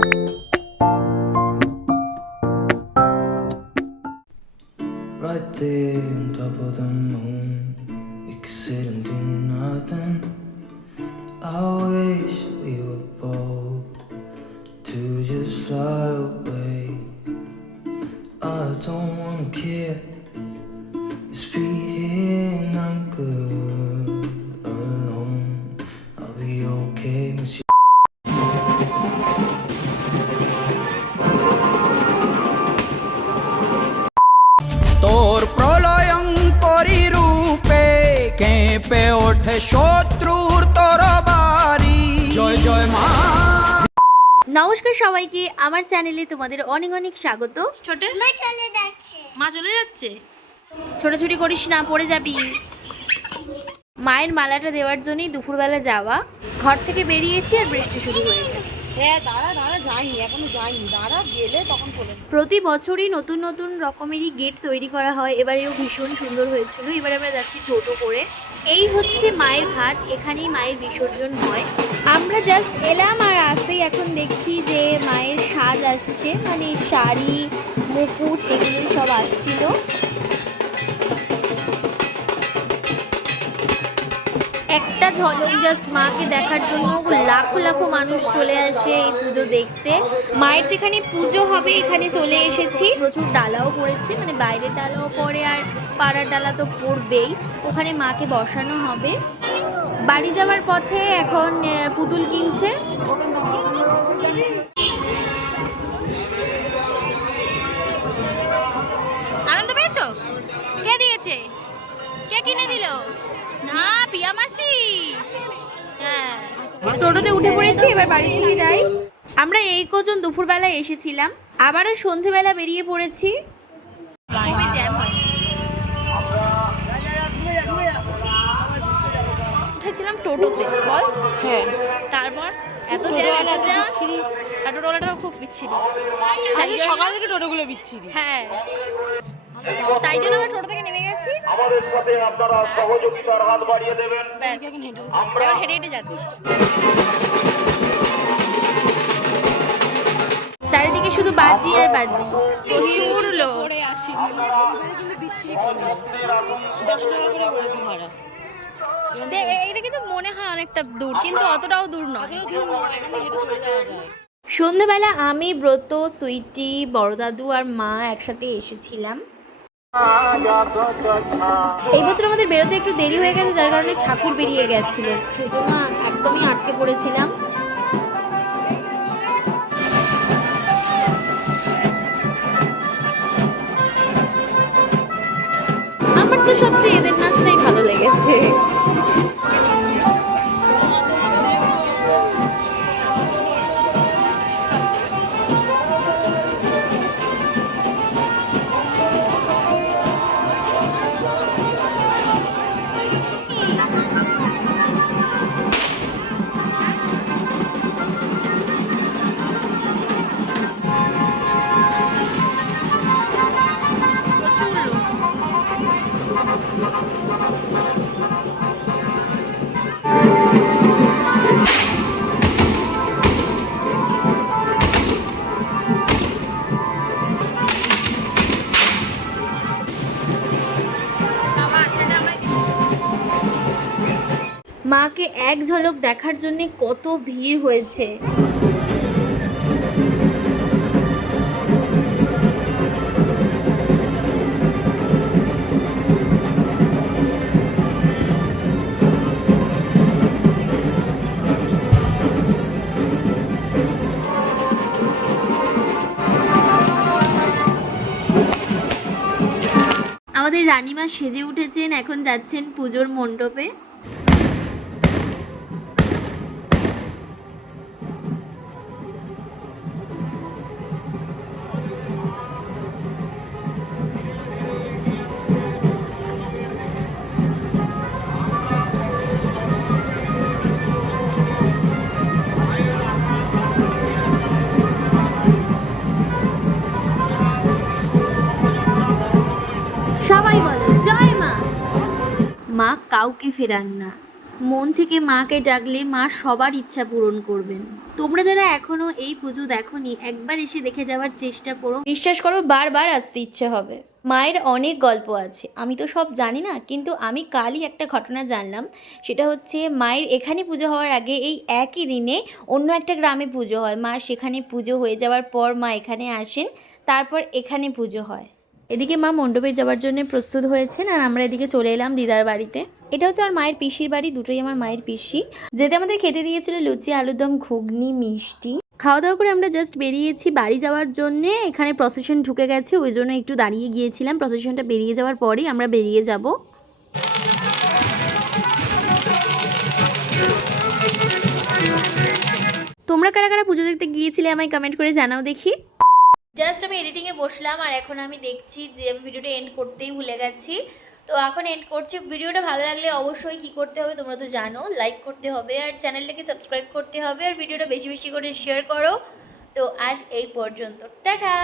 Right there on top of the moon, we could sit and do nothing. I wish we were bold to just fly away. I don't wanna care, just be here and I'm good alone. I'll be okay, miss you. তোর প্রলয়ঙ্করী রূপে কেঁপে ওঠে শত্রুর তরবারি। জয় জয় মা। নমস্কার সবাইকে, আমার চ্যানেলে তোমাদের অনেক অনেক স্বাগত। ছোট মা চলে যাচ্ছে, ছোটাছুটি করিস না, পড়ে যাবি। মায়ের মালাটা দেওয়ার জন্যই দুপুরবেলা যাওয়া, ঘর থেকে বেরিয়েছি আর বৃষ্টি শুরু হয়ে গেছে। প্রতি বছরই নতুন নতুন রকমেরই গেট তৈরি করা হয়, এবারেও ভীষণ সুন্দর হয়েছিল। এবারে আমরা যাচ্ছি টোটো করে। এই হচ্ছে মায়ের ঘাট, এখানেই মায়ের বিসর্জন হয়। আমরা জাস্ট এলাম আর আসতেই এখন দেখছি যে মায়ের সাজ আসছে, মানে শাড়ি, মুকুট এগুলো সব আসছিল। একটা ঝলক জাস্ট মাকে দেখার জন্য লাখো লাখো মানুষ চলে আসে এই পুজো দেখতে। মায়ের যেখানে পুজো হবে এখানে চলে এসেছি। প্রচুর ডালাও পড়েছে, মানে বাইরের ডালাও পড়ে আর পাড়ার ডালা তো পড়বেই। ওখানে মাকে বসানো হবে। বাড়ি যাওয়ার পথে এখন পুতুল কিনছে। আনন্দ পেয়েছো? কে দিয়েছে? কে কিনে দিল? না, পিয়া মাসি। হ্যাঁ, টোটোতে উঠে পড়েছি, এবার বাড়ির দিকে যাই। আমরা এই কজন দুপুরবেলায় এসেছিলাম, আবারও সন্ধেবেলা বেরিয়ে পড়েছি। উঠেছিলাম টোটোতে, বল। হ্যাঁ, তারপর এত জ্যাম, টোটোওয়ালাটাও খুব বিচ্ছিরি। সকাল থেকে টোটোগুলো বিচ্ছিরি। হ্যাঁ, তাই জন্য আমরা টোটো থেকে নেমে গেছি। আমাদের সাথে আপনারা সহযোগিতার হাত বাড়িয়ে দেবেন। আমরা হেঁটে হেঁটে যাচ্ছি। চারিদিকে শুধু বাজি আর বাজি, প্রচুর লোক। এটা কিন্তু মনে হয় অনেকটা দূর, কিন্তু অতটাও দূর নয়। সন্ধ্যাবেলা আমি, ব্রত, সুইটি, বড় দাদু আর মা একসাথে এসেছিলাম। এই বছর আমাদের বেরোতে একটু দেরি হয়ে গেছে, যার কারণে ঠাকুর বেরিয়ে গেছিল, সেই জন্য একদমই আটকে পড়েছিলাম। আমার তো সবচেয়ে এদের নাচটাই ভালো লেগেছে। মাকে এক ঝলক দেখার জন্য কত ভিড় হয়েছে। আমাদের রানীমা সেজে উঠেছেন, এখন যাচ্ছেন পুজোর মণ্ডপে। সবাই বলে জয় মা। মা কাউকে ফেরান না, মন থেকে মাকে ডাকলে মা সবার ইচ্ছা পূরণ করবেন। তোমরা যারা এখনো এই পুজো দেখোনি একবার এসে দেখে যাওয়ার চেষ্টা করো, বিশ্বাস করো বারবার আসতে ইচ্ছে হবে। মায়ের অনেক গল্প আছে, আমি তো সব জানি না, কিন্তু আমি কালই একটা ঘটনা জানলাম। সেটা হচ্ছে মায়ের এখানে পুজো হওয়ার আগে এই একই দিনে অন্য একটা গ্রামে পুজো হয়। মা সেখানে পুজো হয়ে যাওয়ার পর মা এখানে আসেন, তারপর এখানে পুজো হয়। এদিকে মা মণ্ডপে যাওয়ার জন্য প্রস্তুত হয়েছেন আর আমরা এদিকে চলে এলাম দিদার বাড়িতে। এটা হচ্ছে আমার মায়ের পিসির বাড়ি, দুটোই আমার মায়ের পিসি। যেতে আমাদের খেতে দিয়েছিল লুচি, আলুরদম, ঘুগনি, মিষ্টি। খাওয়া দাওয়া করে আমরা জাস্ট বেরিয়েছি বাড়ি যাওয়ার জন্যে। এখানে প্রসেশন ঢুকে গেছে, ওই জন্য একটু দাঁড়িয়ে গিয়েছিলাম। প্রসেশনটা বেরিয়ে যাওয়ার পরেই আমরা বেরিয়ে যাব। তোমরা কারা কারা পুজো দেখতে গিয়েছিলে আমায় কমেন্ট করে জানাও দেখি। জাস্ট আমি এডিটিংয়ে বসলাম আর এখন আমি দেখছি যে আমি ভিডিওটা এন্ড করতেই ভুলে গেছি। তো এখন এন্ড করছি। ভিডিওটা ভালো লাগলে অবশ্যই কি করতে হবে তোমরা তো জানো, লাইক করতে হবে আর চ্যানেলটাকে সাবস্ক্রাইব করতে হবে আর ভিডিওটা বেশি বেশি করে শেয়ার করো। তো আজ এই পর্যন্ত, টাটা।